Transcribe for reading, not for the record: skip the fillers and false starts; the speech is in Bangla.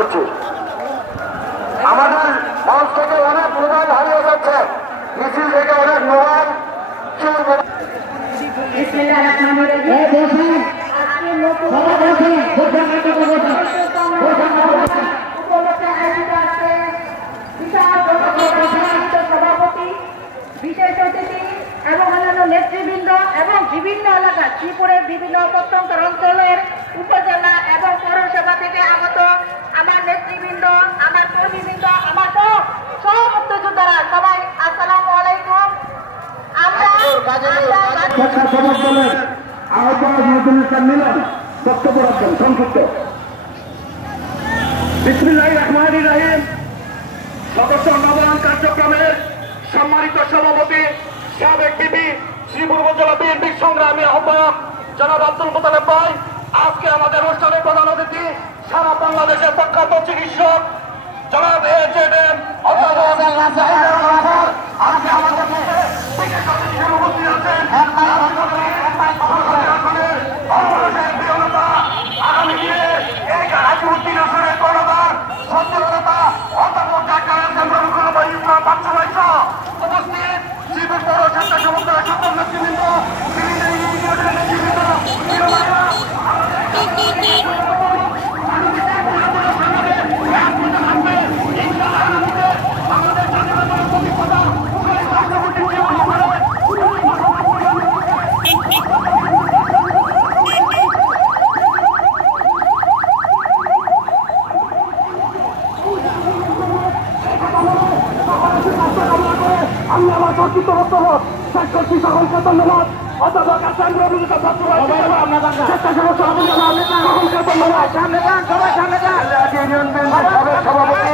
করছি। আমাদের মঞ্চ থেকে অনেক মোবাইল হারিয়ে যাচ্ছে, মিছিল থেকে অনেক মোবাইল সভাপতি, বিশেষ অতিথি এবং অন্যান্য নেতৃবৃন্দ এবং বিভিন্ন এলাকা শ্রীপুরের বিভিন্ন প্রত্যন্ত অঞ্চলের উপজেলা এবং পৌরসভা থেকে আগত আমার নেতৃবৃন্দ, আমার কর্মীবৃন্দ, আমার সব মুক্তিযোদ্ধারা সবাই আসসালামু আলাইকুম। বক্তব্য রাখবেন সংক্ষিপ্ত। বিসমিল্লাহির রহমানির রহিম। সদস্য নবায়ন কার্যক্রমের সম্মানিত সভাপতি, সাবেক বিপি শ্রীপুর উপজেলা বিএনপির সংগ্রামী আহ্বায়ক জনাব আব্দুল মোতালেব ভাই, আজকে আমাদের অনুষ্ঠানের প্রধান অতিথি সারা বাংলাদেশের প্রখ্যাত চিকিৎসক জনাব এজেডএম আজকে আমাদের মধ্যে উপস্থিত আছেন। আগামী দিনে এই রাজনীতি আসনের করবার সচেতনতা অধ্যাপক ডাক্তার উপস্থিত শ্রীপুর পৌর স্বেচ্ছাসেবকদের সকল নেতৃবৃন্দ, আমি আমার চর্চিত বক্তব্য শেষ করছি। সকলকে ধন্যবাদ। অধ্যাপক সভাপতি